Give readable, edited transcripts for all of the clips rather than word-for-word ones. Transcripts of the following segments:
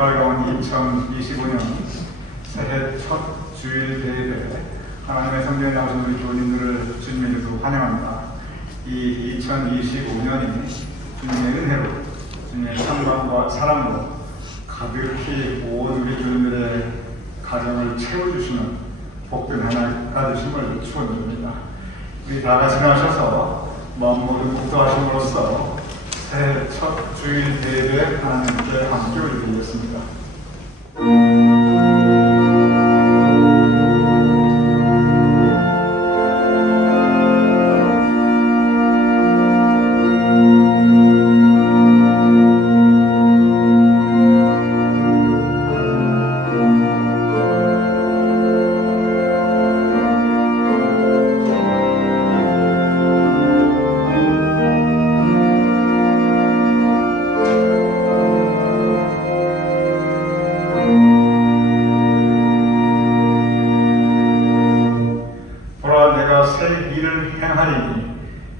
밝아온 2025년 새해 첫 주일 대회에 하나님의 성전에 나오신 우리 교우님들을 주님의 이름으로 환영합니다. 이 2025년이 주님의 은혜로, 주님의 평강과 사랑으로 가득히 온 우리 교우님들의 가정을 채워주시는 복된 하나가 되심을 축원드립니다. 우리 다 같이 나오셔서 마음 모두 복도하심으로써 새해 첫 주일 대회에 하나님께 함께 올리겠습니다. 새 일을 행하리니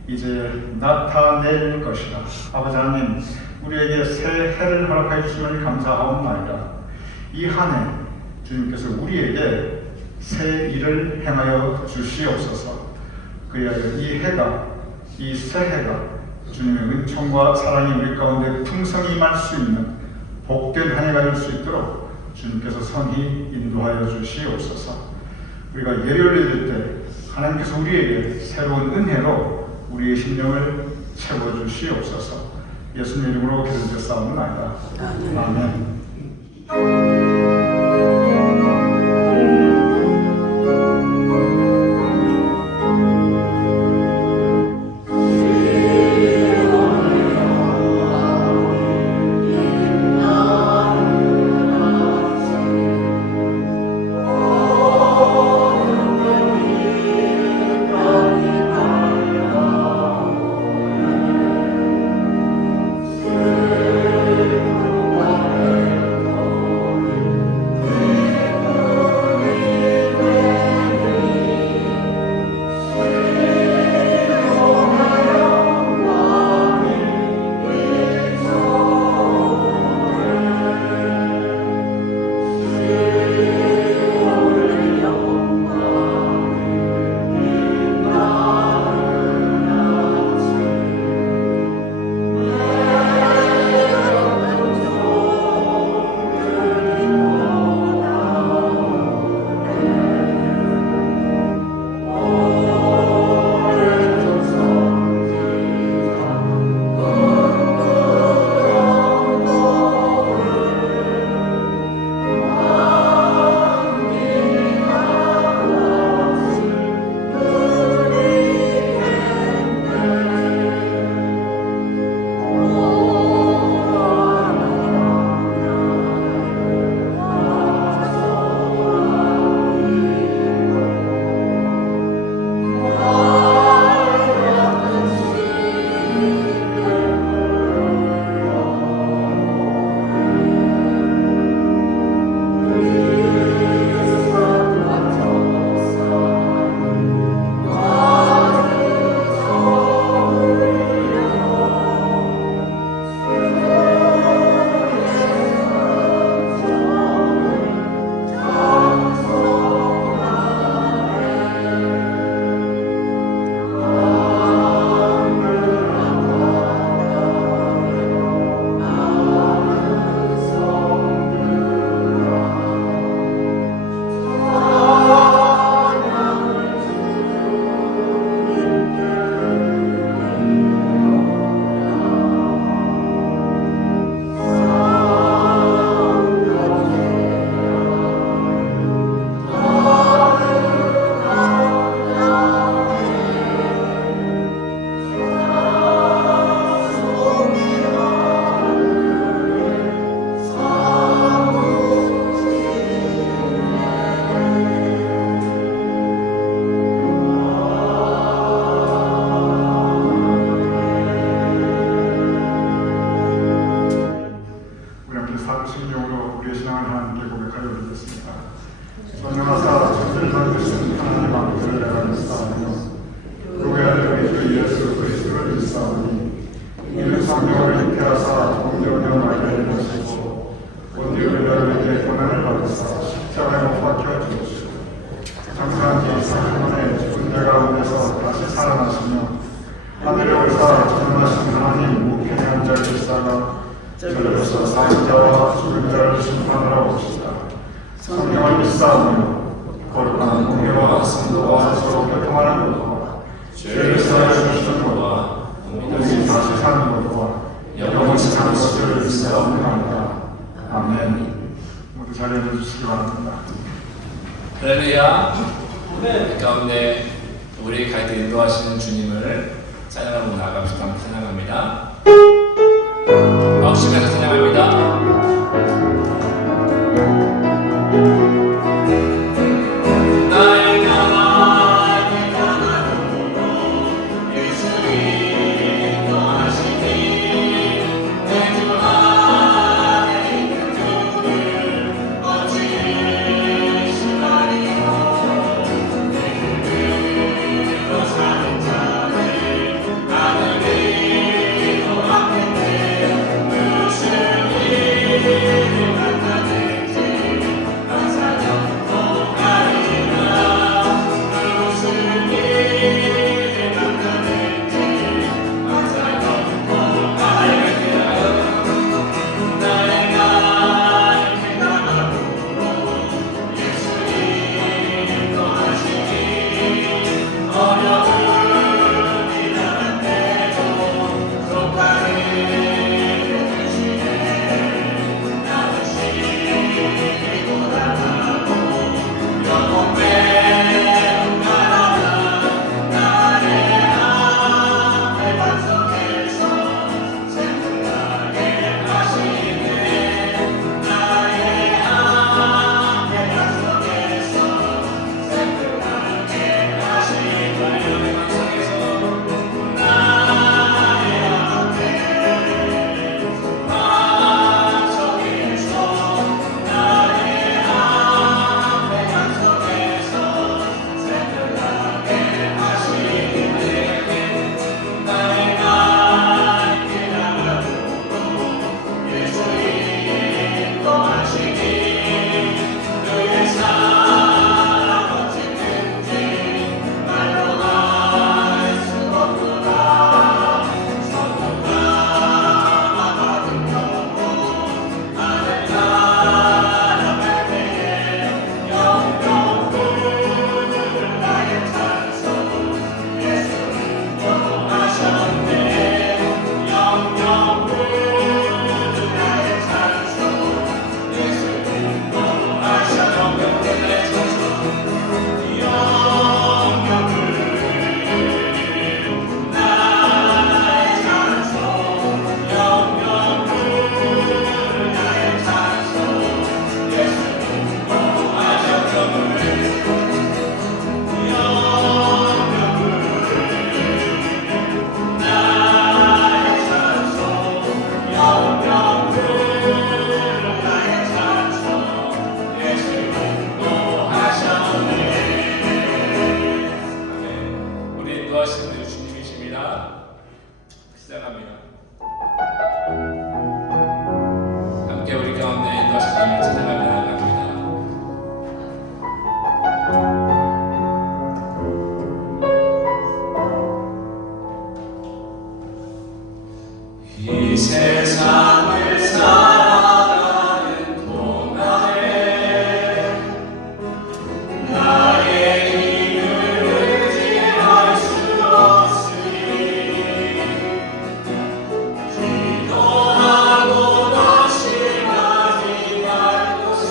이제 나타낼 것이다. 아버지 하나님, 우리에게 새 해를 허락해 주심을 감사하옵나이다. 이 한 해 주님께서 우리에게 새 일을 행하여 주시옵소서. 그리하여 이 해가, 이 새 해가 주님의 은총과 사랑이 우리 가운데 풍성히 임할 수 있는 복된 한 해가 될 수 있도록 주님께서 선히 인도하여 주시옵소서. 우리가 예배를 드릴 때 하나님께서 우리에게 새로운 은혜로 우리의 심령을 채워주시옵소서. 예수님 이름으로 기도드렸사옵나이다. 아멘. 여호사 전능하신 하나님 우편한 자를 사가 저로서 사는 자와 죽은 자를 심판하러 오시다. 성령을 믿사오며 거룩한 공회와 성도와 서로 교통하는 것과 죄를 사하여 주시는 것과 몸이 다시 사는 것과 영원히 사는 것을 믿사옵나이다. 아멘. 모두 자리에 앉으시기 바랍니다. 할렐루야. 가운데 우리 가이드 인도하시는 주님을 찬양하고 나아갑시다. 찬양합니다. 박수면서 찬양합니다. 시작합니다. 함께 우리 가운데 인도하신 주님을 찬양하며 나아갑니다. 이 세상을 살아가는 동안에 나의 힘을 의지할 수 없으니 기도하고 다시 가지 말 것을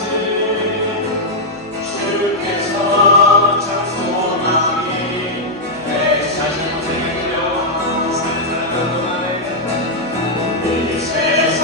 주께서 찬송하니 내 자신을 드려 사는 사랑하는 동안에 이 세상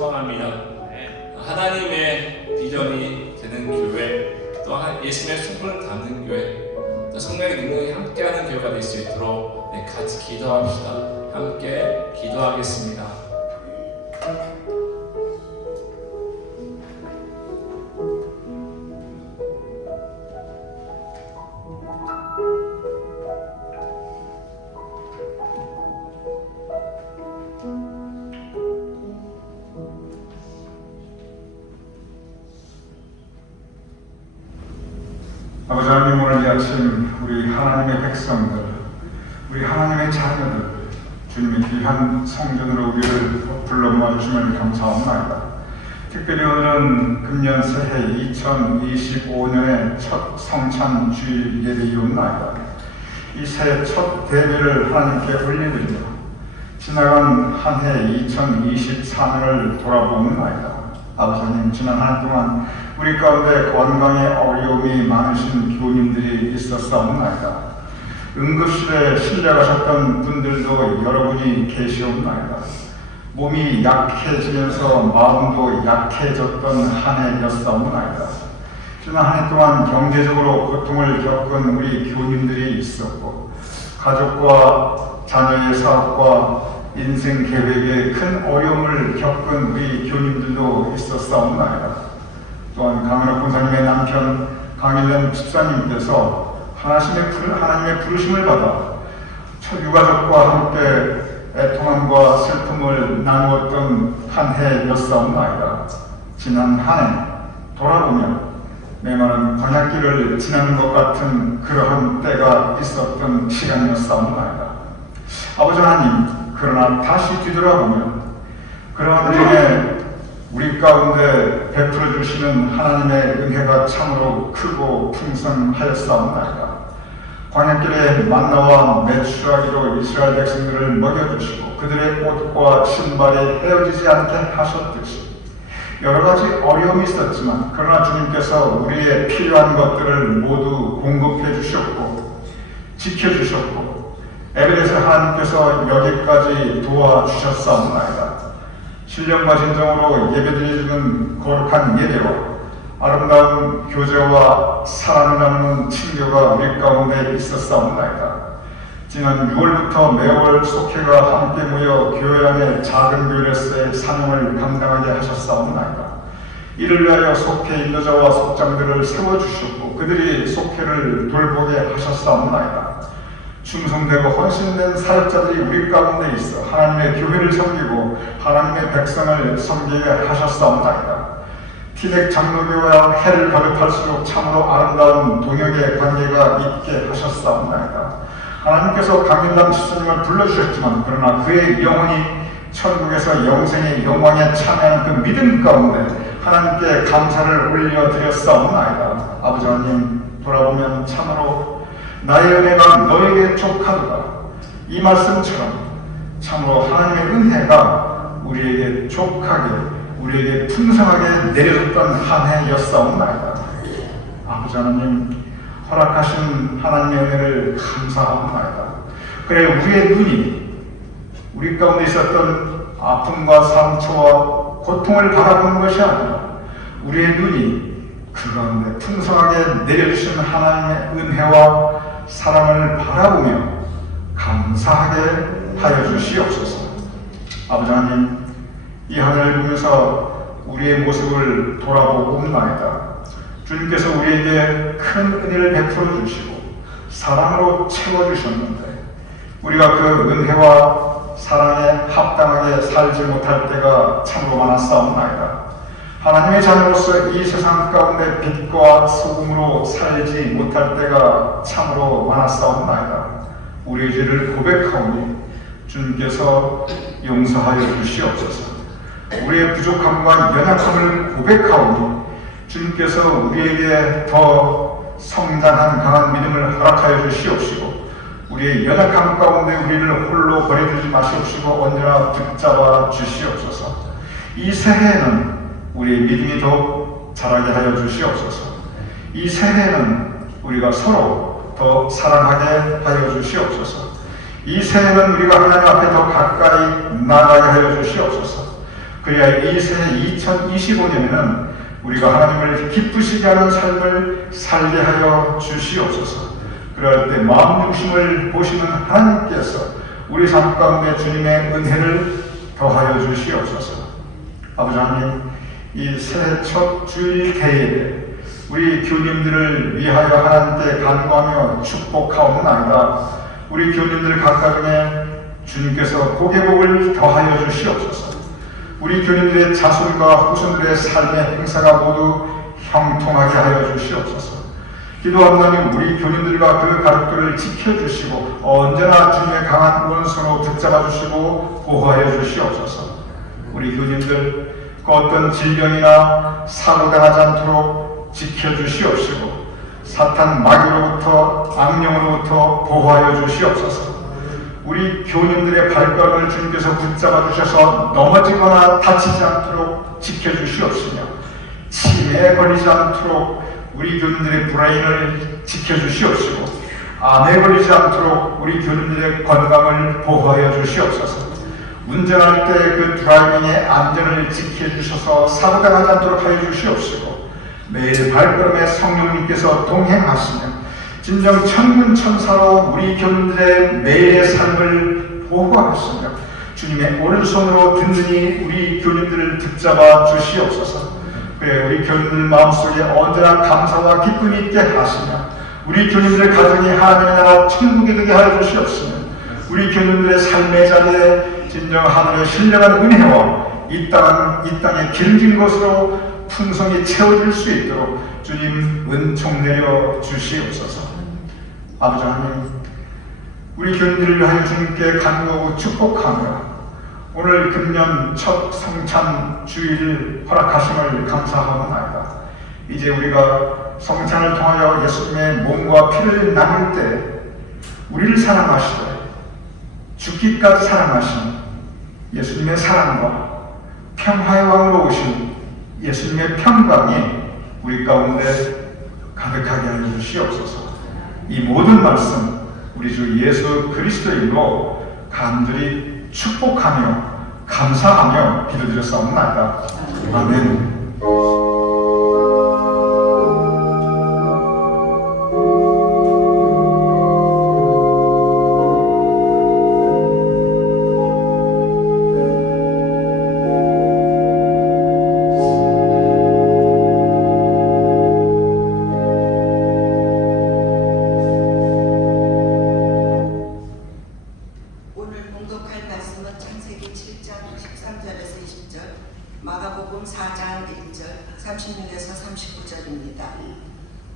소망합니다. 하나님의 비전이 되는 교회, 또 예수님의 성품을 담는 교회, 또 성령의 능력이 함께하는 교회가 될 수 있도록 같이 기도합시다. 함께 기도하겠습니다. 아버지 하나님, 오늘 이 아침 우리 하나님의 백성들, 우리 하나님의 자녀들, 주님의 귀한 성전으로 우리를 불러 모아주시면 감사합니다. 특별히 오늘은 금년 새해 2025년의 첫 성찬 주일 예배이옵나이다. 이 새해 첫 대회를 하나님께 올려드리며 지나간 한 해 2024년을 돌아보는나이다. 아버지 하나님, 지난 한 해 동안 우리 가운데 건강에 어려움이 많으신 교우님들이 있었사옵나이다. 응급실에 실려가셨던 분들도 여러분이 계시옵나이다. 몸이 약해지면서 마음도 약해졌던 한 해였사옵나이다. 지난 한 해 동안 경제적으로 고통을 겪은 우리 교우님들이 있었고, 가족과 자녀의 사업과 인생 계획에 큰 어려움을 겪은 우리 교우님들도 있었사옵나이다. 또한 강현옥 권사님의 남편 강일련 집사님께서 하나님의 부르심을 받아 첫 유가족과 함께 애통함과 슬픔을 나누었던 한 해였사옵나이다. 지난 한 해 돌아보면 메마른 광야길을 지나는 것 같은 그러한 때가 있었던 시간이었사옵나이다. 아버지 하나님, 그러나 다시 뒤돌아보면 그러한 중에 우리 가운데 베풀어 주시는 하나님의 은혜가 참으로 크고 풍성하였사옵나이다. 광야길에 만나와 메추라기로 이스라엘 백성들을 먹여주시고 그들의 옷과 신발이 헤어지지 않게 하셨듯이 여러 가지 어려움이 있었지만 그러나 주님께서 우리의 필요한 것들을 모두 공급해 주셨고 지켜주셨고 에베레스 하나님께서 여기까지 도와주셨사옵나이다. 신령과 진정으로 예배드리는 거룩한 예배와 아름다운 교제와 사랑을 나누는 친교가 우리 가운데 있었사옵나이다. 지난 6월부터 매월 속회가 함께 모여 교회 안에 작은 교회로서의 사명을 감당하게 하셨사옵나이다. 이를 위하여 속회 인도자와 속장들을 세워주셨고 그들이 속회를 돌보게 하셨사옵나이다. 충성되고 헌신된 사역자들이 우리 가운데 있어 하나님의 교회를 섬기고 하나님의 백성을 섬기게 하셨사옵나이다. 티백 장로교와 해를 거듭할수록 참으로 아름다운 동역의 관계가 있게 하셨사옵나이다. 하나님께서 강일남 집사님을 불러주셨지만 그러나 그의 영혼이 천국에서 영생의 영광에 참여하는 그 믿음 가운데 하나님께 감사를 올려드렸사옵나이다. 아버지 하나님, 돌아보면 참으로 나의 은혜가 너에게 족하도다. 이 말씀처럼 참으로 하나님의 은혜가 우리에게 족하게 우리에게 풍성하게 내려졌던 한 해였사옵나이다. 아버지 하나님, 허락하신 하나님의 은혜를 감사합니다. 그래 우리의 눈이 우리 가운데 있었던 아픔과 상처와 고통을 바라보는 것이 아니라 우리의 눈이 그 가운데 풍성하게 내려주신 하나님의 은혜와 사랑을 바라보며 감사하게 하여 주시옵소서. 아버지 하나님, 이 하늘을 보면서 우리의 모습을 돌아보옵나이다. 주님께서 우리에게 큰 은혜를 베풀어 주시고 사랑으로 채워주셨는데 우리가 그 은혜와 사랑에 합당하게 살지 못할 때가 참으로 많았사옵나이다. 하나님의 자녀로서 이 세상 가운데 빛과 소금으로 살지 못할 때가 참으로 많았사옵나이다. 우리의 죄를 고백하오니 주님께서 용서하여 주시옵소서. 우리의 부족함과 연약함을 고백하오니 주님께서 우리에게 더 성장한 강한 믿음을 허락하여 주시옵시고 우리의 연약함 가운데 우리를 홀로 버려두지 마시옵시고 언제나 붙잡아 주시옵소서. 이 새해에는 우리의 믿음이 더욱 자라게 하여 주시옵소서. 이 새해에는 우리가 서로 더 사랑하게 하여 주시옵소서. 이 새해에는 우리가 하나님 앞에 더 가까이 나아가게 하여 주시옵소서. 그래야 이 새해 2025년에는 우리가 하나님을 기쁘시게 하는 삶을 살게 하여 주시옵소서. 그럴 때 마음 중심을 보시는 하나님께서 우리 삶 가운데 주님의 은혜를 더하여 주시옵소서. 아버지 하나님, 이 새해 첫 주일 대회에 우리 교님들을 위하여 하나님께 간구하며 축복하옵나이다. 우리 교님들 각각에 주님께서 복의 복을 더하여 주시옵소서. 우리 교님들의 자손과 후손들의 삶의 행사가 모두 형통하게 하여 주시옵소서. 기도하나님, 우리 교님들과 그 가족들을 지켜주시고 언제나 주님의 강한 원수로 붙잡아 주시고 보호하여 주시옵소서. 우리 교님들 그 어떤 질병이나 사고당하지 않도록 지켜주시옵시고 사탄 마귀로부터 악령으로부터 보호하여 주시옵소서. 우리 교님들의 발걸음을 주님께서 붙잡아 주셔서 넘어지거나 다치지 않도록 지켜주시옵시며 치매에 걸리지 않도록 우리 교님들의 브레인을 지켜주시옵시고 암에 걸리지 않도록 우리 교님들의 건강을 보호하여 주시옵소서. 운전할 때 그 드라이빙의 안전을 지켜주셔서 사고당하지 않도록 하여 주시옵시고 매일 발걸음에 성령님께서 동행하시며 진정 천군천사로 우리 교인들의 매일의 삶을 보호하시며 주님의 오른손으로 든든히 우리 교인들을 붙잡아 주시옵소서. 그래 우리 교인들 마음속에 언제나 감사와 기쁨이 있게 하시며 우리 교인들의 가정이 하나님의 나라 천국이 되게 하여 주시옵시며 우리 교인들의 삶의 자리에 진정 하늘의 신령한 은혜와 이 땅에 기름진 것으로 풍성히 채워질 수 있도록 주님 은총 내려 주시옵소서. 아버지 하나님, 우리 교인들을 위하여 주님께 간구하고 축복하며 오늘 금년 첫 성찬 주일을 허락하심을 감사하옵나이다. 이제 우리가 성찬을 통하여 예수님의 몸과 피를 나눌 때 우리를 사랑하시되 죽기까지 사랑하신 예수님의 사랑과 평화의 왕으로 오신 예수님의 평강이 우리 가운데 가득하게 하여 주시옵소서. 이 모든 말씀 우리 주 예수 그리스도의 이름으로 간절히 축복하며 감사하며 기도드렸사옵나이다. 아멘. 마가복음 4장 1절 36에서 39절입니다.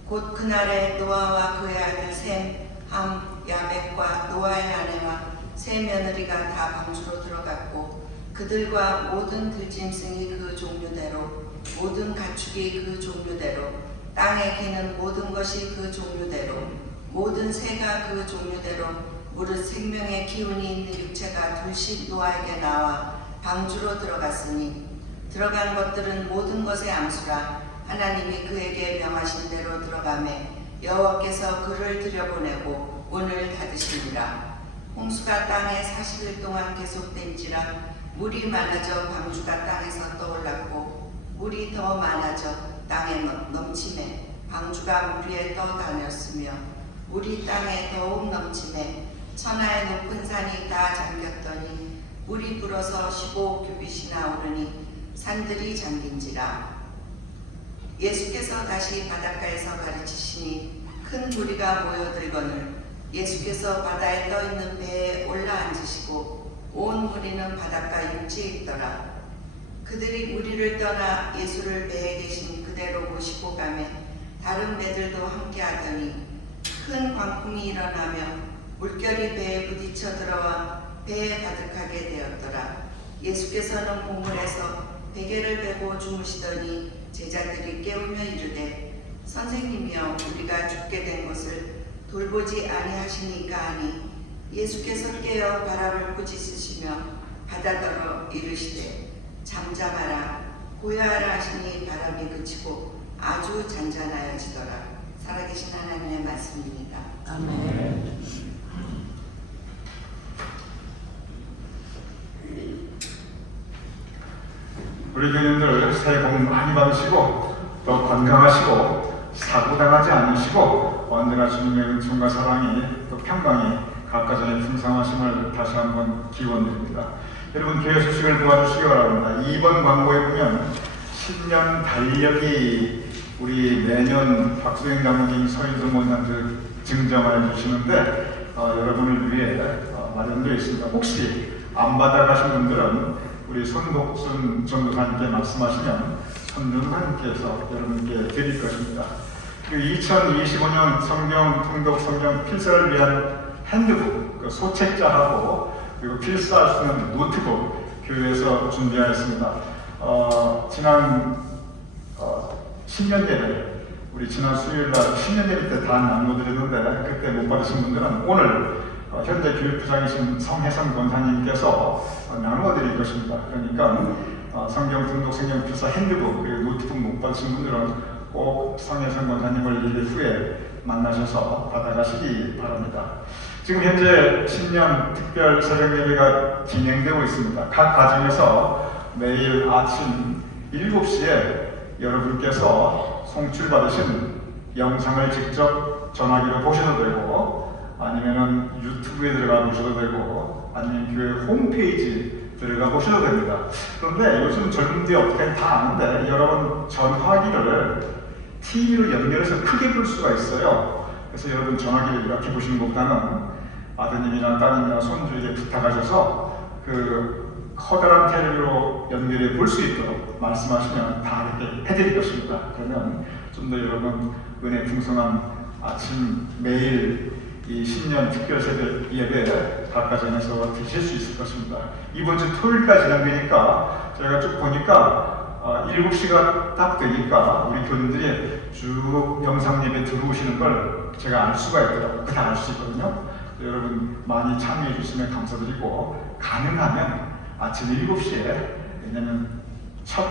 곧 그날에 노아와 그의 아들 셈, 함, 야벳과 노아의 아내와 세 며느리가 다 방주로 들어갔고 그들과 모든 들짐승이 그 종류대로 모든 가축이 그 종류대로 땅에 기는 모든 것이 그 종류대로 모든 새가 그 종류대로 무릇 생명의 기운이 있는 육체가 둘씩 노아에게 나와 방주로 들어갔으니 들어간 것들은 모든 것의 암수라 하나님이 그에게 명하신 대로 들어가매 여호와께서 그를 들여보내고 문을 닫으시니라. 홍수가 땅에 40일 동안 계속된지라 물이 많아져 방주가 땅에서 떠올랐고 물이 더 많아져 땅에 넘침에 방주가 물 위에 떠다녔으며 물이 땅에 더욱 넘침에 천하의 높은 산이 다 잠겼더니 물이 불어서 15규빗이나 오르니 산들이 잠긴지라. 예수께서 다시 바닷가에서 가르치시니 큰 무리가 모여들거늘 예수께서 바다에 떠있는 배에 올라앉으시고 온 무리는 바닷가 육지에 있더라. 그들이 무리를 떠나 예수를 배에 계신 그대로 모시고 가매 다른 배들도 함께하더니 큰 광풍이 일어나며 물결이 배에 부딪혀 들어와 배에 가득하게 되었더라. 예수께서는 우물에서 베개를 베고 주무시더니 제자들이 깨우며 이르되 선생님이여 우리가 죽게 된 것을 돌보지 아니하시니까 하니 예수께서 깨어 바람을 꾸짖으시며 바다더러 이르시되 잠잠하라 고요하라 하시니 바람이 그치고 아주 잔잔하여지더라. 살아계신 하나님의 말씀입니다. 아멘. 우리 교인들 새해 복 많이 받으시고 또 건강하시고 사고당하지 않으시고 언제나 주님의 은총과 사랑이 또 평강이 각 가정에 풍성하심을 다시 한번 기원드립니다. 여러분 교회 소식을 도와주시기 바랍니다. 2번 광고에 보면 신년 달력이 우리 매년 박수영 장로님, 서인선 원장들 증정해 주시는데 여러분을 위해 마련되어 있습니다. 혹시 안 받아가신 분들은 우리 손복순 전도사님께 말씀하시면 손전사님께서 여러분께 드릴 것입니다. 그리고 2025년 성경 통독 성경 필사를 위한 핸드북, 그 소책자하고 그리고 필사할 수 있는 노트북 교회에서 준비하였습니다. 지난 신년 예배, 우리 지난 수요일날 신년 예배 때 다 나눠드렸는데 그때 못 받으신 분들은 오늘 현재 교육부장이신 성혜선 권사님께서 나누어드릴 것입니다. 그러니까 성경 등록 성경 필사 핸드북 그리고 노트북 못 받으신 분들은 꼭 성혜선 권사님을 예배 후에 만나셔서 받아가시기 바랍니다. 지금 현재 신년 특별 새벽 예배가 진행되고 있습니다. 각 가정에서 매일 아침 7시에 여러분께서 송출받으신 영상을 직접 전화기로 보셔도 되고 아니면은 유튜브에 들어가 보셔도 되고 아니면 교회 홈페이지 들어가 보셔도 됩니다. 그런데 요즘 젊은이들이 어떻게 다 아는데 여러분 전화기를 TV로 연결해서 크게 볼 수가 있어요. 그래서 여러분 전화기를 이렇게 보시는 것보다는 아드님이나 따님이나 손주에게 부탁하셔서 그 커다란 텔레비로 연결해 볼 수 있도록 말씀하시면 다 이렇게 해드릴 것입니다. 그러면 좀 더 여러분 은혜 풍성한 아침 매일 이 신년 특별 새벽 예배 각 가정에서 드실 수 있을 것입니다. 이번 주 토요일까지 진행되니까 저희가 쭉 보니까 7시가 딱 되니까 우리 교인들이 쭉 영상 예배 들어오시는 걸 제가 알 수가 있더라고요. 그다 알 수 있거든요. 여러분 많이 참여해 주시면 감사드리고 가능하면 아침 7시에 왜냐면 첫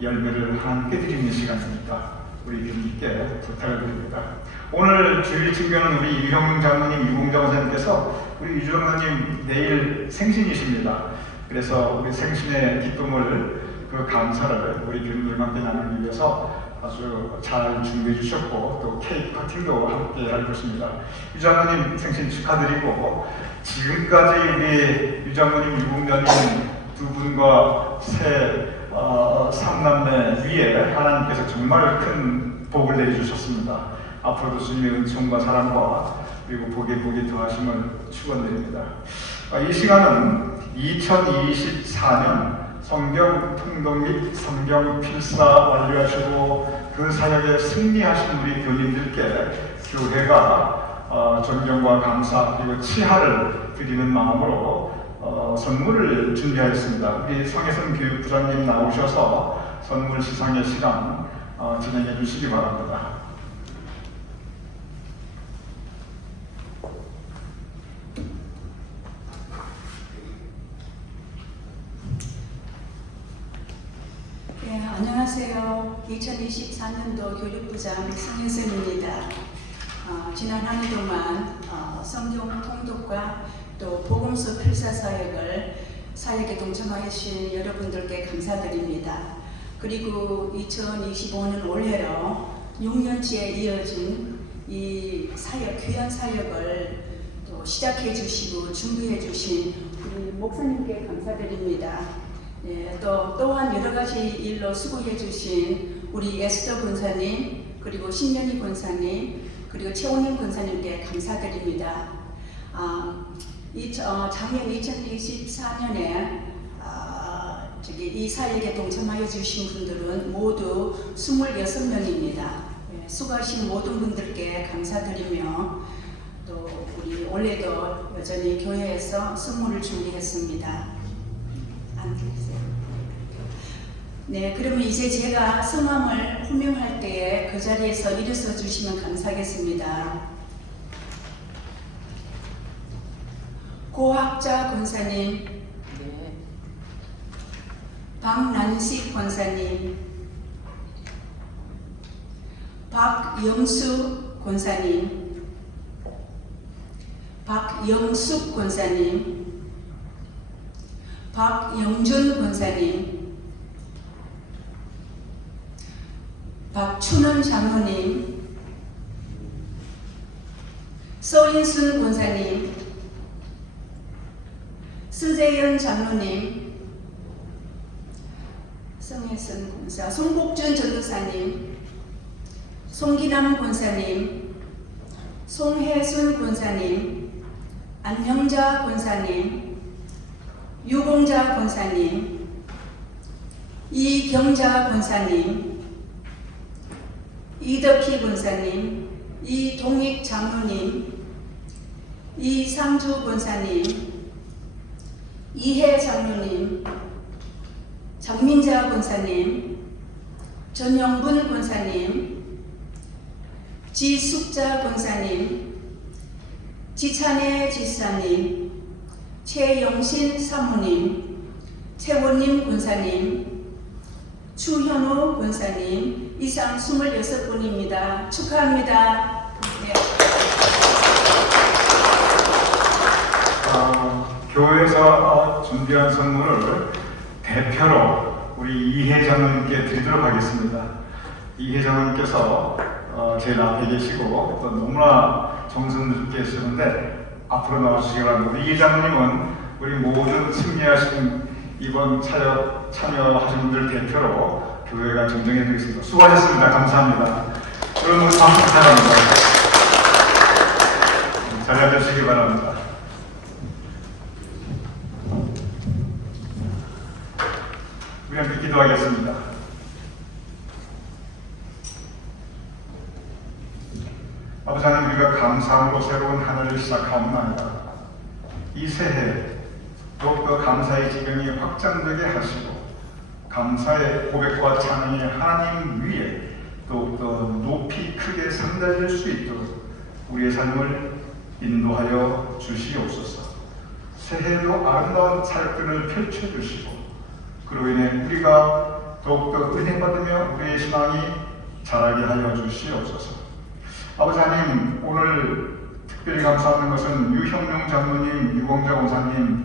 열매를 함께 드리는 시간이니까 우리 교인님께 부탁을 드립니다. 오늘 주일 친구는 우리 유형 장로님, 유공장 선생님께서 우리 유 장로님 내일 생신이십니다. 그래서 우리 생신의 기쁨을 그 감사를 우리 교인들과 함께 나누기 위해서 아주 잘 준비해 주셨고 또 케이크 커팅도 함께 할 것입니다. 유 장로님 생신 축하드리고 지금까지 우리 유 장로님, 유공장님 두 분과 새 삼남매 위에 하나님께서 정말 큰 복을 내주셨습니다. 앞으로도 주님의 은총과 사랑과 그리고 복에 더하심을 축원드립니다. 이 시간은 2024년 성경 통독 및 성경 필사 완료하시고 그 사역에 승리하신 우리 교인들께 교회가 존경과 감사 그리고 치하를 드리는 마음으로 선물을 준비하였습니다. 우리 성혜선 교육부장님 나오셔서 선물 시상의 시간 진행해 주시기 바랍니다. 네, 안녕하세요. 2024년도 교육부장 성혜선입니다. 지난 한 해 동안 성경 통독과 또 복음서 필사 사역에 동참하신 여러분들께 감사드립니다. 그리고 2025년 올해로 6년치에 이어진 이 사역, 귀한 사역을 또 시작해 주시고 준비해 주신 우리 목사님께 감사드립니다. 네, 또한 여러 가지 일로 수고해 주신 우리 에스더 권사님, 그리고 신년희 권사님, 그리고 최원영 권사님께 감사드립니다. 작년 2024년에 이 사역에 동참하여 주신 분들은 모두 26명입니다. 수고하신 모든 분들께 감사드리며 또 우리 올해도 여전히 교회에서 선물을 준비했습니다. 앉으세요. 네, 그러면 이제 제가 성함을 호명할 때에 그 자리에서 일어서 주시면 감사하겠습니다. 고학자 권사님, 네. 박난식 권사님, 박영수 권사님, 박영숙 권사님, 박영준 권사님, 박춘원 장로님, 서인순 권사님, 스재현 장로님, 성혜선 권사, 송복준 전도사님, 송기남 권사님, 송혜순 권사님, 안형자 권사님, 유공자 권사님, 이경자 권사님, 이덕희 권사님, 이동익 장로님, 이상주 권사님, 이해 장로님, 장민자 권사님, 전영분 권사님, 지숙자 권사님, 지찬혜 지사님, 최영신 사모님, 최원님 권사님, 추현우 권사님, 이상 26분입니다. 축하합니다. 네. 교회에서 준비한 선물을 대표로 우리 이해 장로님께 드리도록 하겠습니다. 이해 장로님께서 제일 앞에 계시고 또 너무나 정성 들게 계시는데 앞으로 나와주시기 바랍니다. 우리 이해 장로님은 우리 모든 승리하신 이번 참여하신 분들 대표로 교회가 정정해 드리겠습니다. 수고하셨습니다. 감사합니다. 여러분 박수 부탁합니다. 자리 앉으시기 바랍니다. 우리 함께 기도하겠습니다. 아버지 하나님, 우리가 감사함으로 새로운 한 해를 시작하옵나이다. 이 새해 더욱더 감사의 지경이 확장되게 하시고 감사의 고백과 찬양이 하나님 위에 더욱더 높이 크게 상달될 수 있도록 우리의 삶을 인도하여 주시옵소서. 새해도 아름다운 사역들을 펼쳐주시고 그로 인해 우리가 더욱더 은혜 받으며 우리의 신앙이 자라게 하여 주시옵소서. 아버지 하나님, 오늘 특별히 감사하는 것은 유형룡 장로님, 유공자 권사님,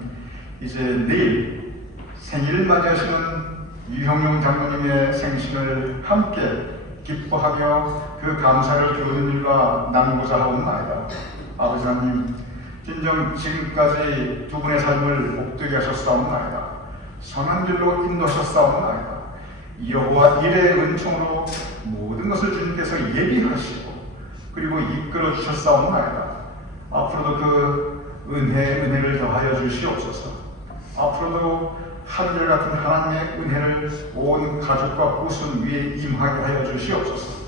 이제 내일 생일을 맞이하시는 유형룡 장로님의 생신을 함께 기뻐하며 그 감사를 주는 일과 나누고자 하옵나이다. 아버지 하나님, 진정 지금까지 두 분의 삶을 복되게 하셨사옵나이다. 선한 길로 인도하셨사옵나이다. 여호와 일의 은총으로 모든 것을 주님께서 예비하시고 그리고 이끌어 주셨사옵나이다. 앞으로도 그 은혜를 더하여 주시옵소서. 앞으로도 하늘 같은 하나님의 은혜를 온 가족과 후손 위에 임하게 하여 주시옵소서.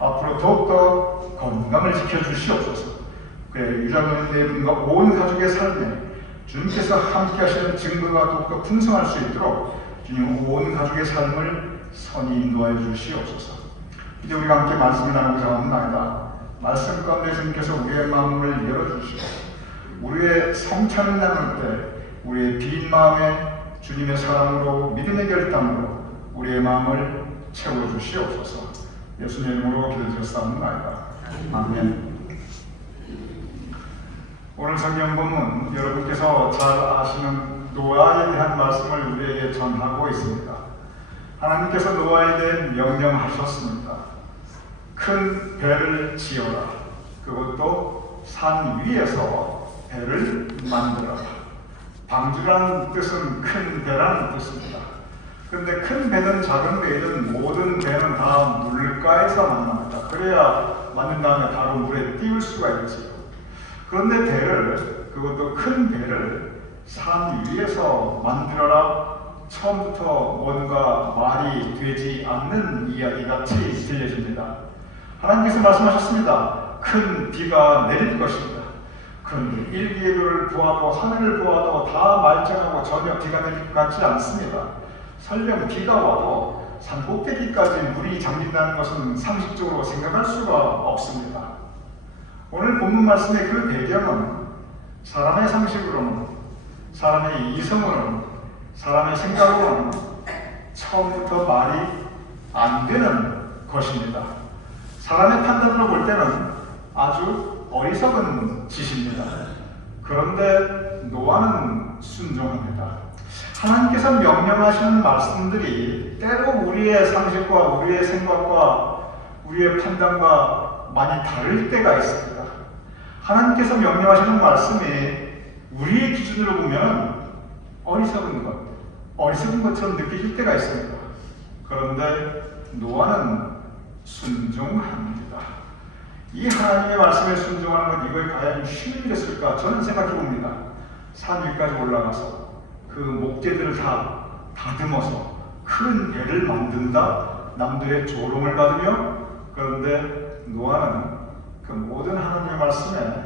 앞으로 더욱더 건강을 지켜주시옵소서. 그래, 유장로님 네 분과 온 가족의 삶에 주님께서 함께 하시는 증거가 더욱더 풍성할 수 있도록 주님 온 가족의 삶을 선히 인도하여 주시옵소서. 이제 우리가 함께 말씀을 나누고자 합니다. 말씀 가운데 주님께서 우리의 마음을 열어주시고 우리의 성찬을 나눌 때 우리의 빈 마음에 주님의 사랑으로 믿음의 결단으로 우리의 마음을 채워주시옵소서. 예수님의 이름으로 기도드렸사옵나이다. 아멘. 오늘 성경 본문 여러분께서 잘 아시는 노아에 대한 말씀을 우리에게 전하고 있습니다. 하나님께서 노아에 대해 명령하셨습니다. 큰 배를 지어라. 그것도 산 위에서 배를 만들어라. 방주라는 뜻은 큰 배라는 뜻입니다. 그런데 큰 배든 작은 배든 모든 배는 다 물가에서 만납니다. 그래야 만든 다음에 바로 물에 띄울 수가 있지요. 그런데 배를, 그것도 큰 배를 산 위에서 만들어라. 처음부터 뭔가 말이 되지 않는 이야기 같이 들려집니다. 하나님께서 말씀하셨습니다. 큰 비가 내릴 것입니다. 큰 일기예보를 보아도 하늘을 보아도 다 말짱하고 전혀 비가 내릴 것 같지 않습니다. 설령 비가 와도 산 꼭대기까지 물이 잠긴다는 것은 상식적으로 생각할 수가 없습니다. 오늘 본문 말씀의 그 배경은 사람의 상식으로는, 사람의 이성으로는, 사람의 생각으로는 처음부터 말이 안 되는 것입니다. 사람의 판단으로 볼 때는 아주 어리석은 짓입니다. 그런데 노아는 순종합니다. 하나님께서 명령하시는 말씀들이 때로 우리의 상식과 우리의 생각과 우리의 판단과 많이 다를 때가 있습니다. 하나님께서 명령하시는 말씀이 우리의 기준으로 보면 어리석은 것처럼 느껴질 때가 있습니다. 그런데 노아는 순종합니다. 이 하나님의 말씀에 순종하는 것, 이걸 과연 쉬운 일이었을까? 저는 생각해 봅니다. 산 위까지 올라가서 그 목재들을 다 다듬어서 큰 배를 만든다, 남들의 조롱을 받으며, 그런데 노아는 그 모든 하나님의 말씀에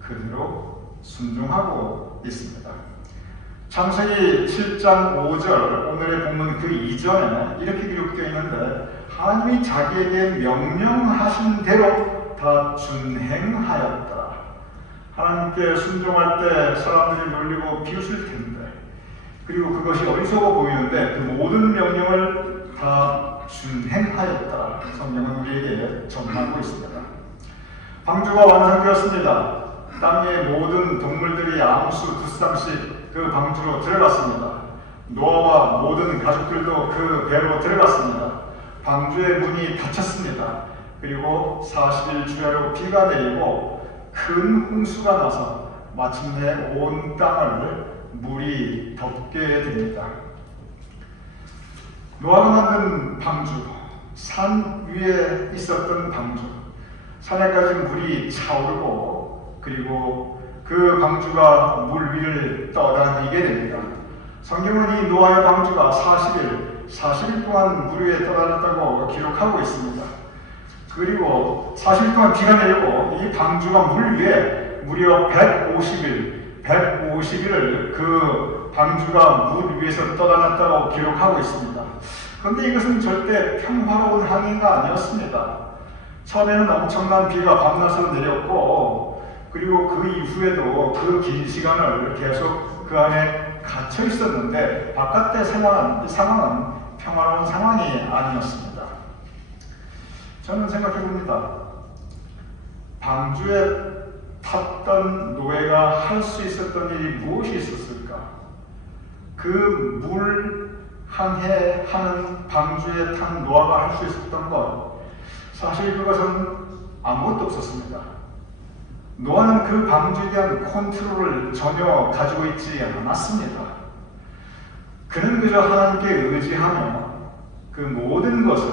그대로 순종하고 있습니다. 창세기 7장 5절, 오늘의 본문 그 이전에 이렇게 기록되어 있는데, 하나님이 자기에게 명령하신 대로 다 준행하였더라. 하나님께 순종할 때 사람들이 놀리고 비웃을 텐데, 그리고 그것이 어리석어 보이는데 그 모든 명령을 다 준행하였다. 성경은 우리에게 전하고 있습니다. 방주가 완성되었습니다. 땅 위의 모든 동물들이 암수 두 쌍씩 그 방주로 들어갔습니다. 노아와 모든 가족들도 그 배로 들어갔습니다. 방주의 문이 닫혔습니다. 그리고 40일 주야로 비가 내리고 큰 홍수가 나서 마침내 온 땅을 물이 덮게 됩니다. 노아가 만든 방주, 산 위에 있었던 방주, 산에까지 물이 차오르고, 그리고 그 방주가 물 위를 떠다니게 됩니다. 성경은 이 노아의 방주가 40일 동안 물 위에 떠다녔다고 기록하고 있습니다. 그리고 40일 동안 비가 내리고 이 방주가 물 위에 무려 150일을 그 방주가 물 위에서 떠다녔다고 기록하고 있습니다. 그런데 이것은 절대 평화로운 항해가 아니었습니다. 처음에는 엄청난 비가 밤낮으로 내렸고, 그리고 그 이후에도 그 긴 시간을 계속 그 안에 갇혀 있었는데, 바깥의 상황은 평화로운 상황이 아니었습니다. 저는 생각해 봅니다. 방주에 탔던 노예가 할 수 있었던 일이 무엇이 있었을까? 그 물 항해하는 방주에 탄 노아가 할 수 있었던 것, 사실 그것은 아무것도 없었습니다. 노아는 그 방주에 대한 컨트롤을 전혀 가지고 있지 않았습니다. 그는 그저 하나님께 의지하며 그 모든 것을,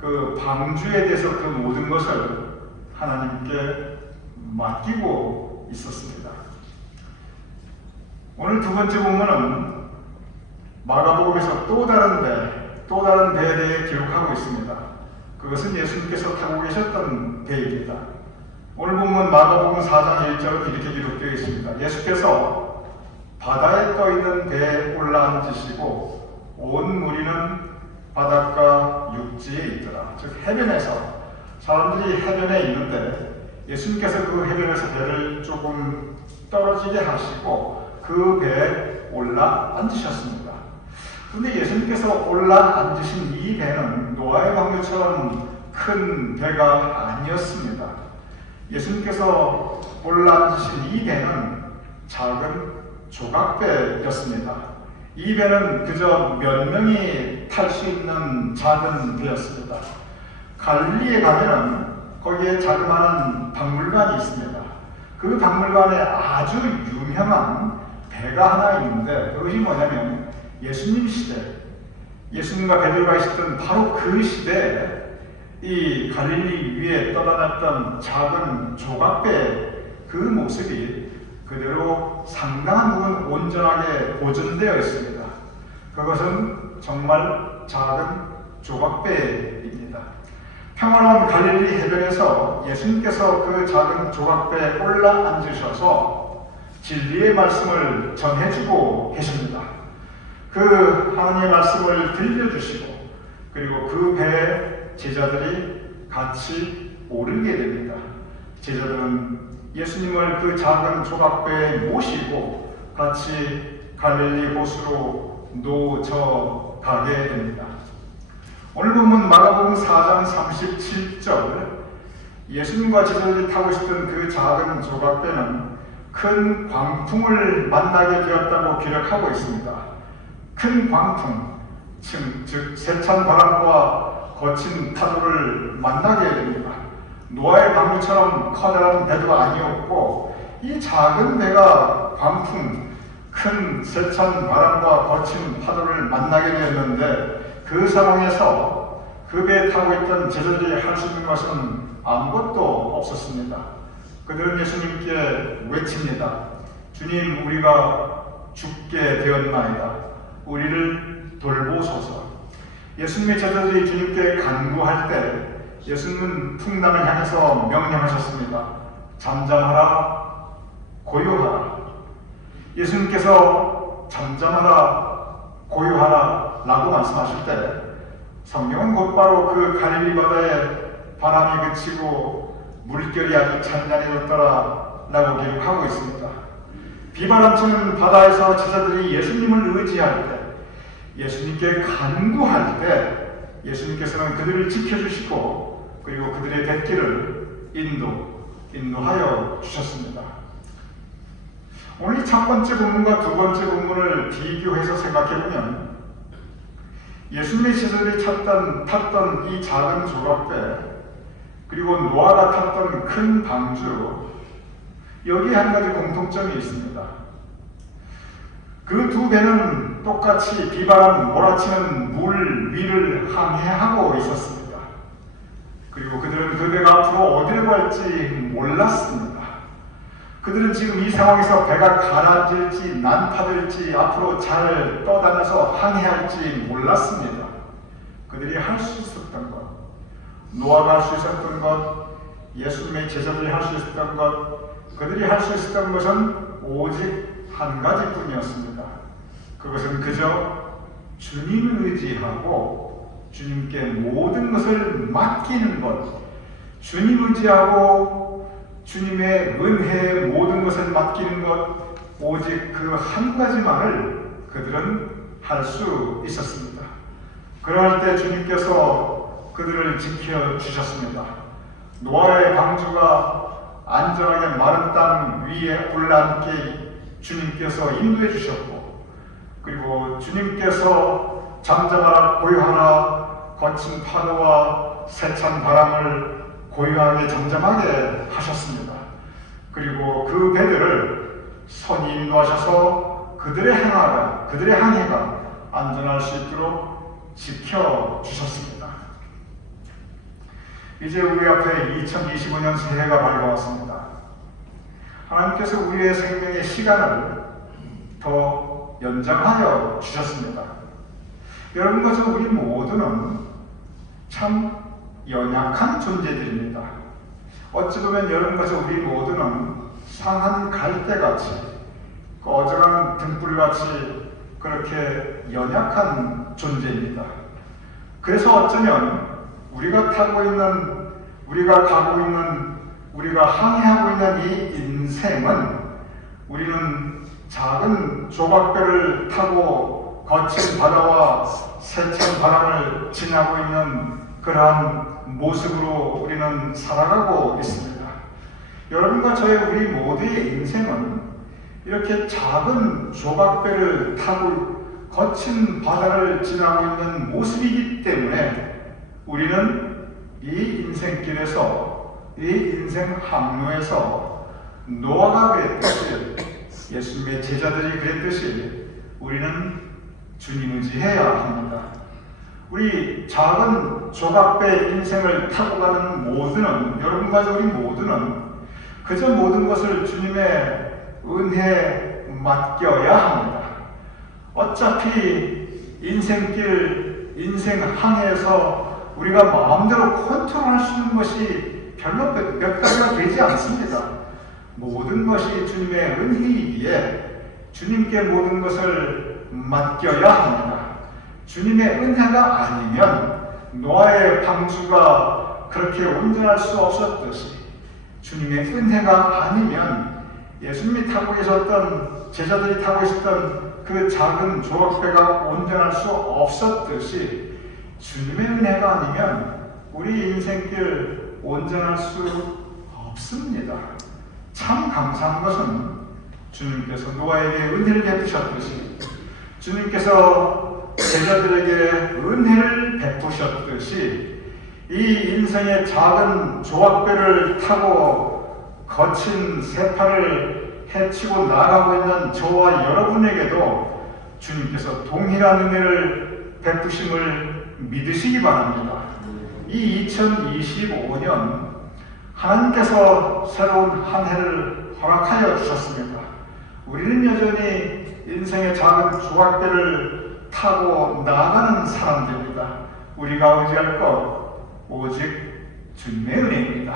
그 방주에 대해서 그 모든 것을 하나님께 맡기고 있었습니다. 오늘 두 번째 본문은 마가복음에서 또 다른 배에 대해 기록하고 있습니다. 그것은 예수님께서 타고 계셨던 배입니다. 오늘 본문 마가복음 4장 1절은 이렇게 기록되어 있습니다. 예수께서 바다에 떠있는 배에 올라앉으시고 온 무리는 바닷가 육지에 있더라. 즉 해변에서, 사람들이 해변에 있는데 예수님께서 그 해변에서 배를 조금 떨어지게 하시고 그 배에 올라앉으셨습니다. 그런데 예수님께서 올라앉으신 이 배는 노아의 방주처럼 큰 배가 아니었습니다. 예수님께서 올라앉으신 이 배는 작은 조각배였습니다. 이 배는 그저 몇 명이 탈 수 있는 작은 배였습니다. 갈릴리에 가면은 거기에 자그마한 박물관이 있습니다. 그 박물관에 아주 유명한 배가 하나 있는데, 그것이 뭐냐면 예수님 시대, 예수님과 베드로가 있었던 바로 그 시대에 이 갈릴리 위에 떠다녔던 작은 조각배 그 모습이 그대로 상당한 부분 온전하게 보존되어 있습니다. 그것은 정말 작은 조각배입니다. 평화로운 갈릴리 해변에서 예수님께서 그 작은 조각배에 올라앉으셔서 진리의 말씀을 전해주고 계십니다. 그 하나님의 말씀을 들려주시고, 그리고 그 배에 제자들이 같이 오르게 됩니다. 제자들은 예수님을 그 작은 조각배에 모시고 같이 갈릴리 호수로 노저 가게 됩니다. 오늘 본문 마가복음 4장 37절, 예수님과 제자들이 타고 있었던 그 작은 조각배는 큰 광풍을 만나게 되었다고 기록하고 있습니다. 큰 광풍, 즉 세찬 바람과 거친 파도를 만나게 됩니다. 노아의 방주처럼 커다란 배도 아니었고 이 작은 배가 광풍, 큰 세찬 바람과 거친 파도를 만나게 되었는데 그 상황에서 그 배에 타고 있던 제자들이 할 수 있는 것은 아무것도 없었습니다. 그들은 예수님께 외칩니다. 주님, 우리가 죽게 되었나이다. 우리를 돌보소서. 예수님의 제자들이 주님께 간구할 때 예수님은 풍랑을 향해서 명령하셨습니다. 잠잠하라, 고요하라. 예수님께서 잠잠하라, 고요하라 라고 말씀하실 때 성경은 곧바로 그 갈릴리 바다에 바람이 그치고 물결이 아주 잔잔해졌더라 라고 기록하고 있습니다. 비바람치는 바다에서 제자들이 예수님을 의지할 때, 예수님께 간구할 때 예수님께서는 그들을 지켜주시고 그리고 그들의 뱃길을 인도하여 주셨습니다. 오늘 이 첫 번째 본문과 두 번째 본문을 비교해서 생각해보면 예수님의 제자들이 탔던 이 작은 조각배 그리고 노아가 탔던 큰 방주, 여기에 한 가지 공통점이 있습니다. 그 두 배는 똑같이 비바람 몰아치는 물 위를 항해하고 있었습니다. 그리고 그들은 그 배가 앞으로 어디로 갈지 몰랐습니다. 그들은 지금 이 상황에서 배가 가라앉을지 난파될지 앞으로 잘 떠다녀서 항해할지 몰랐습니다. 그들이 할 수 있었던 것, 노아가 할 수 있었던 것, 예수님의 제자들이 할 수 있었던 것, 그들이 할 수 있었던 것은 오직 한 가지뿐이었습니다. 그것은 그저 주님을 의지하고 주님께 모든 것을 맡기는 것, 주님 의지하고 주님의 은혜에 모든 것을 맡기는 것, 오직 그 한 가지만을 그들은 할 수 있었습니다. 그럴 때 주님께서 그들을 지켜주셨습니다. 노아의 방주가 안전하게 마른 땅 위에 올라앉게 주님께서 인도해 주셨고, 그리고 주님께서 잠잠하라, 고요하라, 거친 파도와 세찬 바람을 고요하게 잠잠하게 하셨습니다. 그리고 그 배들을 선이 인도하셔서 그들의 항해가 안전할 수 있도록 지켜주셨습니다. 이제 우리 앞에 2025년 새해가 밝아왔습니다. 하나님께서 우리의 생명의 시간을 더 연장하여 주셨습니다. 여러분과 저 우리 모두는 참 연약한 존재들입니다. 어찌 보면 여러분과 저 우리 모두는 상한 갈대같이 꺼져가는 등불같이 그렇게 연약한 존재입니다. 그래서 어쩌면 우리가 가고 있는, 우리가 항해하고 있는 이 인생은 우리는 작은 조각배를 타고 거친 바다와 세찬 바람을 지나고 있는 그러한 모습으로 우리는 살아가고 있습니다. 여러분과 우리 모두의 인생은 이렇게 작은 조각배를 타고 거친 바다를 지나고 있는 모습이기 때문에 우리는 이 인생길에서, 이 인생 항로에서 노아가 그랬듯이, 예수님의 제자들이 그랬듯이 우리는 주님 의지해야 합니다. 우리 작은 조각배 인생을 타고 가는 모두는, 여러분과 우리 모두는 그저 모든 것을 주님의 은혜에 맡겨야 합니다. 어차피 인생길, 인생 항해에서 우리가 마음대로 컨트롤할 수 있는 것이 별로 몇 가지가 되지 않습니다. 모든 것이 주님의 은혜이기에 주님께 모든 것을 맡겨야 합니다. 주님의 은혜가 아니면 노아의 방주가 그렇게 온전할 수 없었듯이, 주님의 은혜가 아니면 예수님이 타고 계셨던, 제자들이 타고 있었던 그 작은 조각배가 온전할 수 없었듯이 주님의 은혜가 아니면 우리 인생길 온전할 수 없습니다. 참 감사한 것은 주님께서 노아에게 은혜를 베푸셨듯이, 주님께서 제자들에게 은혜를 베푸셨듯이 이 인생의 작은 조각배를 타고 거친 세파를 헤치고 나가고 있는 저와 여러분에게도 주님께서 동일한 은혜를 베푸심을 믿으시기 바랍니다. 이 2025년 하나님께서 새로운 한 해를 허락하여 주셨습니다. 우리는 여전히 인생의 작은 조각배를 타고 나아가는 사람들입니다. 우리가 의지할 것 오직 주님의 은혜입니다.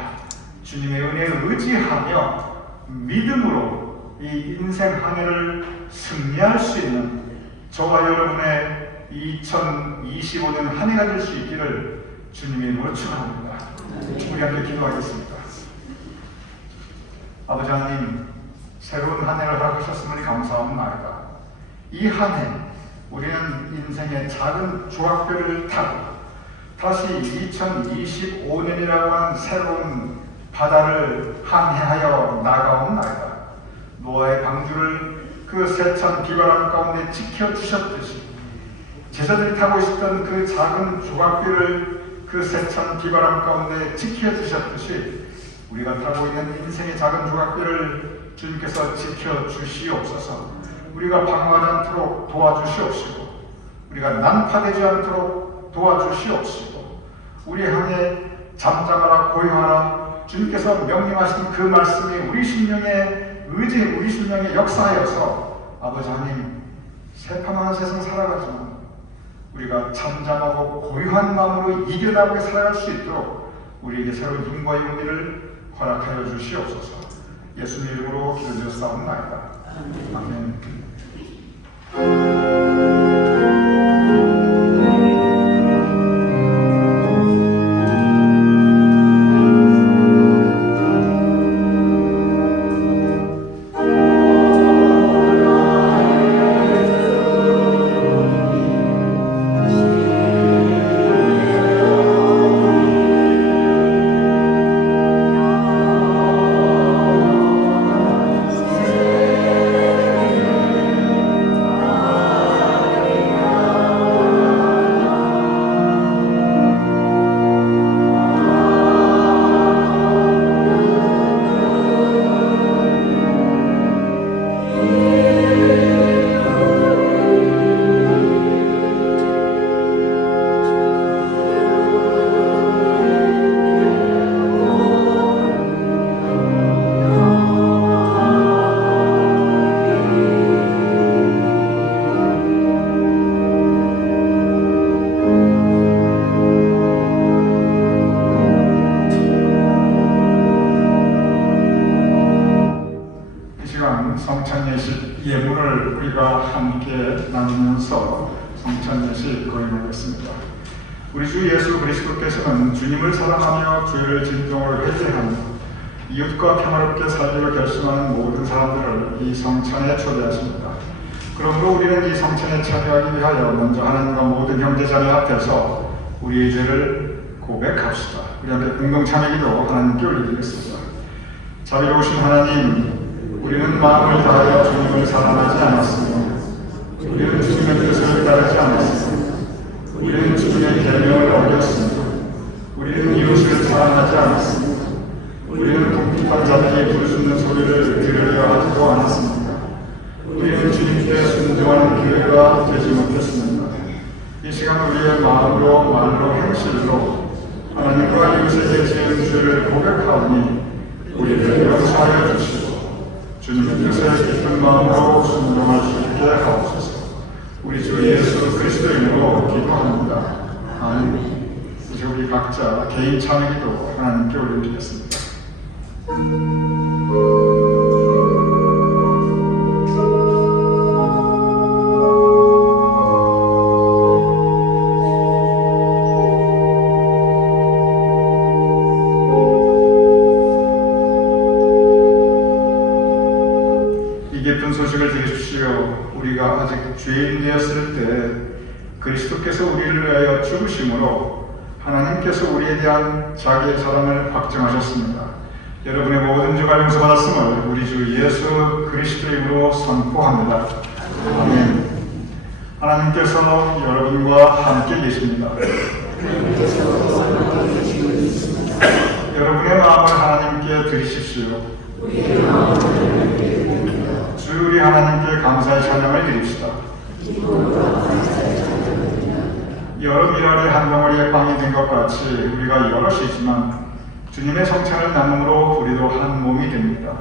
주님의 은혜에 의지하며 믿음으로 이 인생 한 해를 승리할 수 있는 저와 여러분의 2025년 한 해가 될 수 있기를 주님의 이름으로 축원합니다. 우리 함께 기도하겠습니다. 아버지 하나님, 새로운 한 해를 허락하셨음을 감사합니다. 이 한 해 우리는 인생의 작은 조각배를 타고 다시 2025년이라고 하는 새로운 바다를 항해하여 나가옵나이다. 노아의 방주를 그 세찬 비바람 가운데 지켜주셨듯이 제자들이 타고 있었던 그 작은 조각배를 그 세찬 비바람 가운데 지켜주셨듯이 우리가 타고 있는 인생의 작은 조각배를 주님께서 지켜주시옵소서. 우리가 방황하지 않도록 도와주시옵시고 우리가 난파되지 않도록 도와주시옵시고 우리 향해 잠잠하라 고요하라 주님께서 명령하신 그 말씀이 우리 심령에 우리 심령에 역사하여서 아버지 하나님 새파만한 세상 살아가지만 우리가 잠잠하고 고요한 마음으로 이겨나가게 살아갈 수 있도록 우리에게 새로운 힘과 용기를 허락하여 주시옵소서. 예수님 이름으로 기도드렸사옵나이다. 아멘. 성찬예식 예물을 우리가 함께 나누면서 성찬예식 거행하겠습니다. 우리 주 예수 그리스도께서는 주님을 사랑하며 주의를 진정으로 회개하며 이웃과 평화롭게 살기로 결심하는 모든 사람들을 이 성찬에 초대하십니다. 그러므로 우리는 이 성찬에 참여하기 위하여 먼저 하나님과 모든 형제자매 앞에서 우리의 죄를 고백합시다. 우리 함께 공동 참여기도 하나님께 올려드리겠습니다. 자비로우신 하나님, 우리는 마음을 다하여 주님을 사랑하지 않았으며 우리는 주님의 뜻을 따르지 않았으며 우리는 주님의 계명을 어겼으며 우리는 이웃을 사랑하지 않았으며 우리는 궁핍한 자들이 부르짖는 소리를 들으려 하지도 않았습니다. 우리는 주님께 순종하는 기회가 되지 못했습니다. 이 시간 우리의 마음으로 말로 행실로 하나님과 이웃에게 지은 죄를 고백하오니 우리를 용서하여 주시고 주님의 뜻에 깊은 마음으로 순종할 수 있게 하옵소서. 우리 주 예수 그리스도 이름으로 기도합니다. 아멘. 이제 우리 각자 개인 찬양기도 하나님께 올려드리겠습니다. 소식을 들으십시오. 우리가 아직 죄인이었을 때 그리스도께서 우리를 위하여 죽으심으로 하나님께서 우리에 대한 자기의 사랑을 확증하셨습니다. 여러분의 모든 죄가 용서받았음을 우리 주 예수 그리스도 이름으로 선포합니다. 아멘. 하나님께서 여러분과 함께 계십니다. 여러분의 마음을 하나님께 드리십시오. 주 우리 하나님께 감사의 찬양을 드립시다. 여름 1월에 한 덩어리의 빵이 된 것 같이 우리가 여럿이지만 주님의 성찬을 나눔으로 우리도 한 몸이 됩니다.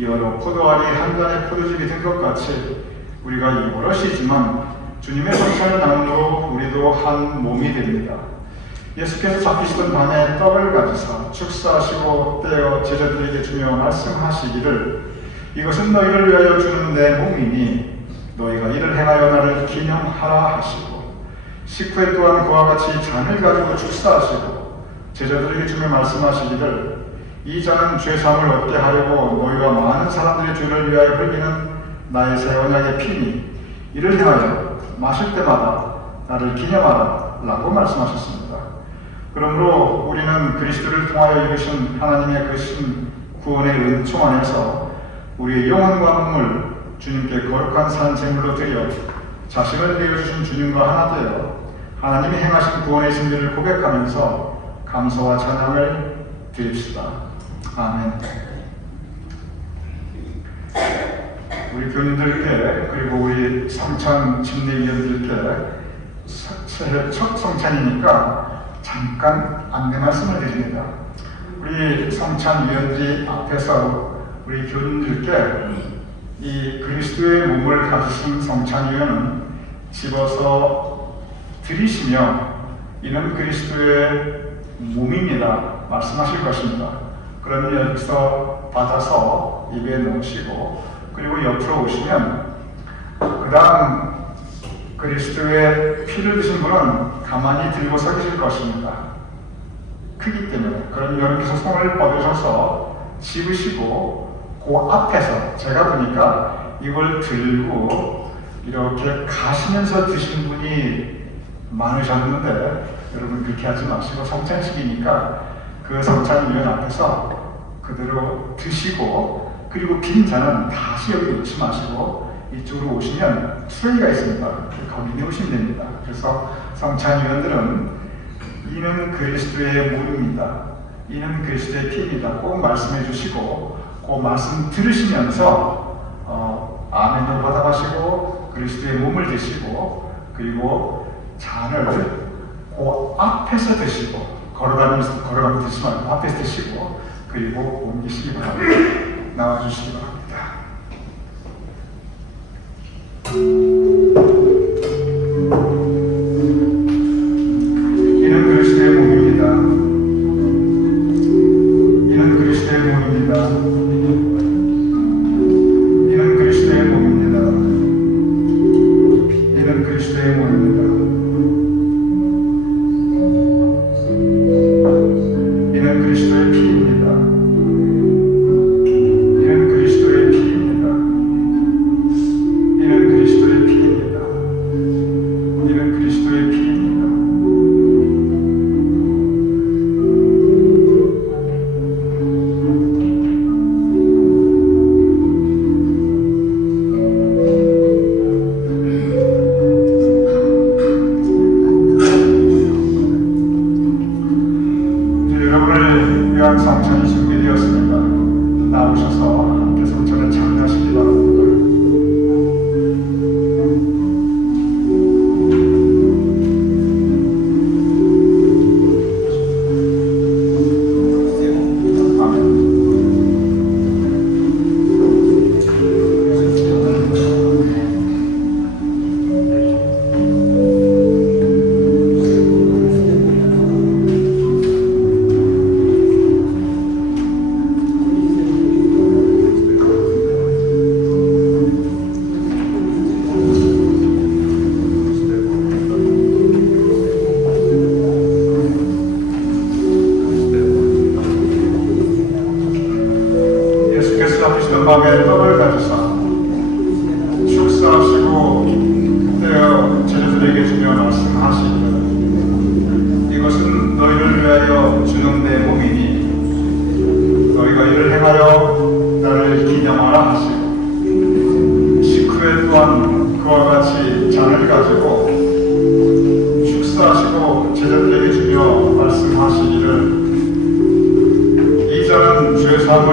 여러 포도알이 한 잔의 포도즙이 된 것 같이 우리가 여럿이지만 주님의 성찬을 나눔으로 우리도 한 몸이 됩니다. 예수께서 잡히시던 밤에 떡을 가지사 축사하시고 떼어 제자들에게 주며 말씀하시기를 이것은 너희를 위하여 주는 내 몸이니 너희가 이를 행하여 나를 기념하라 하시고 식후에 또한 그와 같이 잔을 가지고 축사하시고 제자들에게 주며 말씀하시기를 이 잔은 죄사함을 얻게 하려고 너희와 많은 사람들의 죄를 위하여 흘리는 나의 새 언약의 피니 이를 행하여 마실 때마다 나를 기념하라 라고 말씀하셨습니다. 그러므로 우리는 그리스도를 통하여 이루신 하나님의 그 신 구원의 은총 안에서 우리의 영혼과 몸을 주님께 거룩한 산 제물로 드려 자신을 내어주신 주님과 하나 되어 하나님이 행하신 구원의 승리를 고백하면서 감사와 찬양을 드립시다. 아멘. 우리 교인들께 그리고 우리 성찬 집례위원들께 새해 첫 성찬이니까 잠깐 안내 말씀을 드립니다. 우리 성찬위원들이 앞에서 우리 교인들께 이 그리스도의 몸을 가지신 성찬위원은 집어서 드리시며 이는 그리스도의 몸입니다 말씀하실 것입니다. 그러면 여기서 받아서 입에 넣으시고 그리고 옆으로 오시면 그 다음 그리스도의 피를 드신 분은 가만히 들고 서 계실 것입니다. 크기 때문에. 그럼 여러분께서 손을 뻗으셔서 집으시고 그 앞에서 제가 보니까 이걸 들고 이렇게 가시면서 드신 분이 많으셨는데 여러분 그렇게 하지 마시고 성찬식이니까 그 성찬위원 앞에서 그대로 드시고 그리고 빈 잔은 다시 여기 놓지 마시고 이쪽으로 오시면 트레이가 있습니다. 거기 놓으시면 됩니다. 그래서 성찬위원들은 이는 그리스도의 몸입니다. 이는 그리스도의 피입니다. 꼭 말씀해 주시고 그 말씀 들으시면서 아멘으로 받아가시고 그리스도의 몸을 드시고 그리고 잔을 그 앞에서 드시고 걸어가면서 드시지 말고 앞에서 드시고 그리고 옮기시기 바랍니다. 나와주시기 바랍니다. 이는 그리스도의 몸입니다. 이는 그리스도의 몸입니다. 이는 그리스도의 몸입니다. 이는 그리스도의 몸입니다. 이는 그리스도의 피입니다. 이는 그리스도의 피입니다. 이는 그리스도의 피입니다. 이는 그리스도의 피입니다. 여러분을 위한 성찬이 준비되었습니다. 나오셔서 함께 성찬을 참여하시기 바랍니다. 예수께서 잡히시던 밤에 떡을 가지사 축사하시고 떼어 제자들에게 주며 말씀하시기를 이것은 너희를 위하여 주는 내 몸이니 너희가 이를 행하여 나를 기념하라 하시고 식후에 또한 그와 같이 잔을 가지고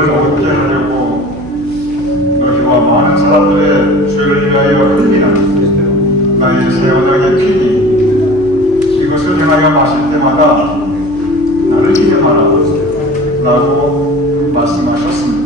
영을 얻게 하려고 너희와 많은 사람들의 죄를 위하여 흘리는 나의 새 언약의 피니 이것을 행하여 마실 때마다 나를 기념하라 라고 말씀하셨습니다.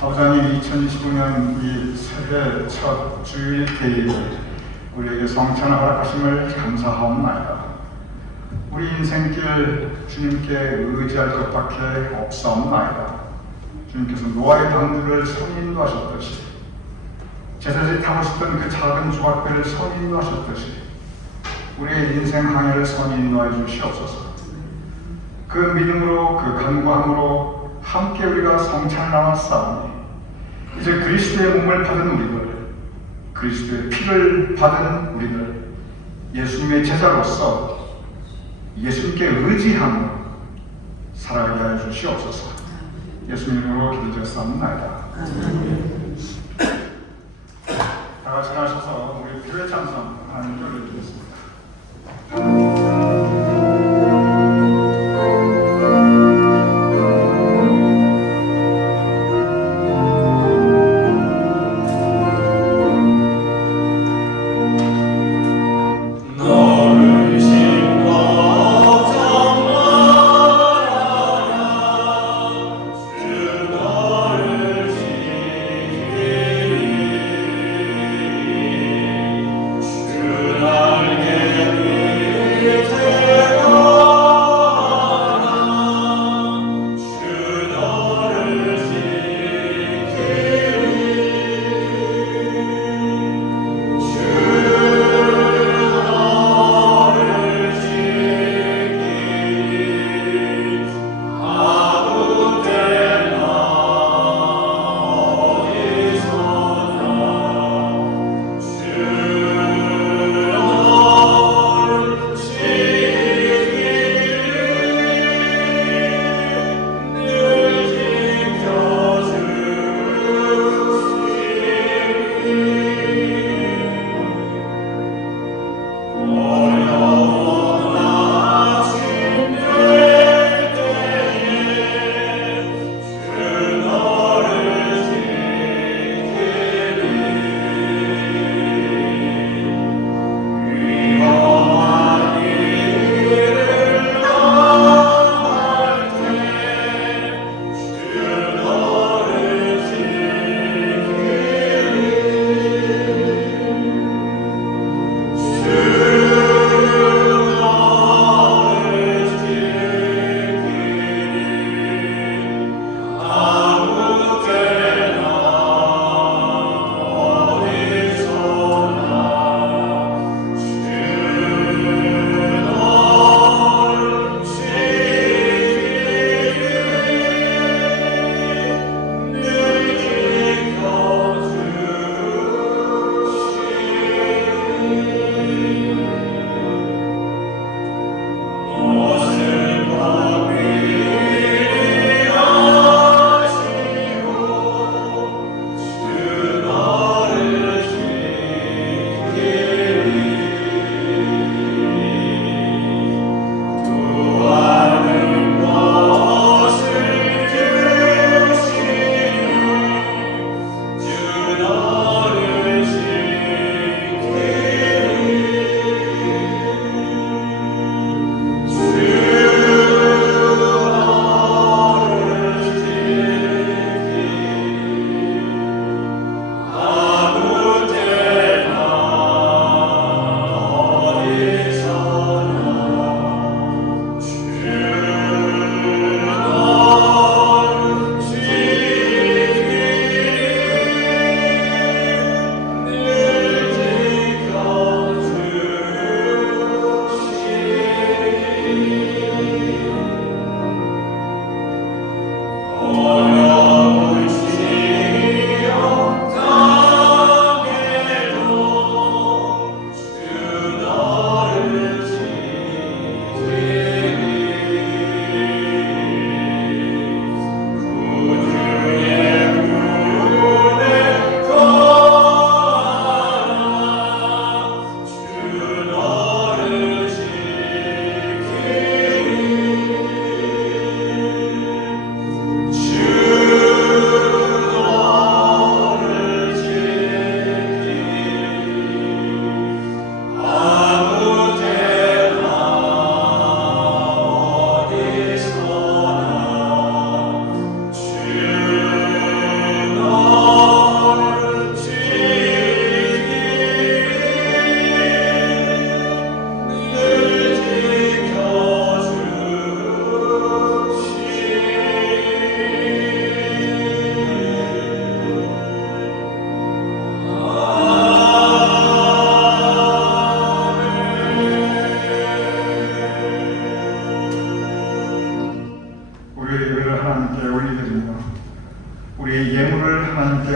아버지님 2025년 이 새해 첫 주일 대회에 우리에게 성찬을 허락하심을 감사하옵나이다. 우리 인생길 주님께 의지할 것밖에 없사옵나이다. 주님께서 노아의 당들을 선인도하셨듯이 제자들이 타고 싶던 그 작은 조각들을 선인도하셨듯이 우리의 인생 항해를 선인도해 주시옵소서. 그 믿음으로 그 간구함으로 함께 우리가 성찬을 나눴사오니 이제 그리스도의 몸을 받은 우리들, 그리스도의 피를 받은 우리들, 예수님의 제자로서 예수님께 의지함으로 살아가게 하여 주시옵소서. 예수님 이름으로 기도드렸사옵나이다. 다 같이 나셔서 우리 교회 찬송 하나님께 올려드리겠습니다. 주나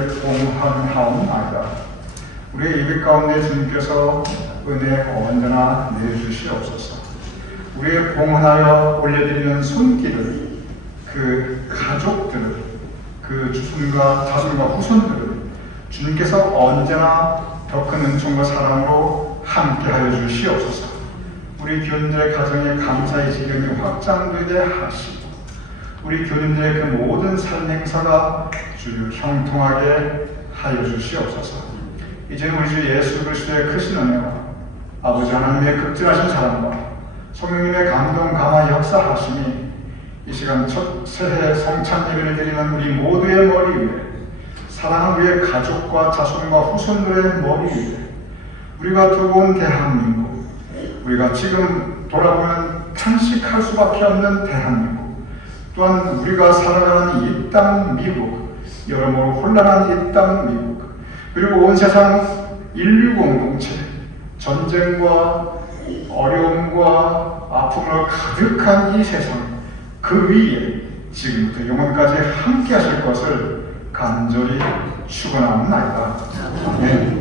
주께 봉헌하옵나이다. 우리의 예배 가운데 주님께서 은혜 언제나 내주시옵소서. 우리의 봉헌하여 올려드리는 손길을, 그 가족들을, 그 주손과 자손과 후손들을 주님께서 언제나 더 큰 은총과 사랑으로 함께하여 주시옵소서. 우리 교인들의 가정에 감사의 지경이 확장되게 하시고 우리 교인들의 그 모든 삶 행사가 주를 형통하게 하여 주시옵소서. 이제 우리 주 예수 그리스도의 크신 은혜와 아버지 하나님의 극진하신 사랑과 성령님의 감동 감화 역사하심이 이 시간 첫 새해 성찬 예배를 드리는 우리 모두의 머리 위에, 사랑하는 우리의 가족과 자손과 후손들의 머리 위에, 우리가 두고 온 대한민국, 우리가 지금 돌아보면 탄식할 수밖에 없는 대한민국, 또한 우리가 살아가는 이 땅 미국, 여러모로 혼란한 이 땅 미국, 그리고 온 세상 인류 공동체, 전쟁과 어려움과 아픔으로 가득한 이 세상, 그 위에 지금부터 영원까지 함께 하실 것을 간절히 축원합니다. 아멘.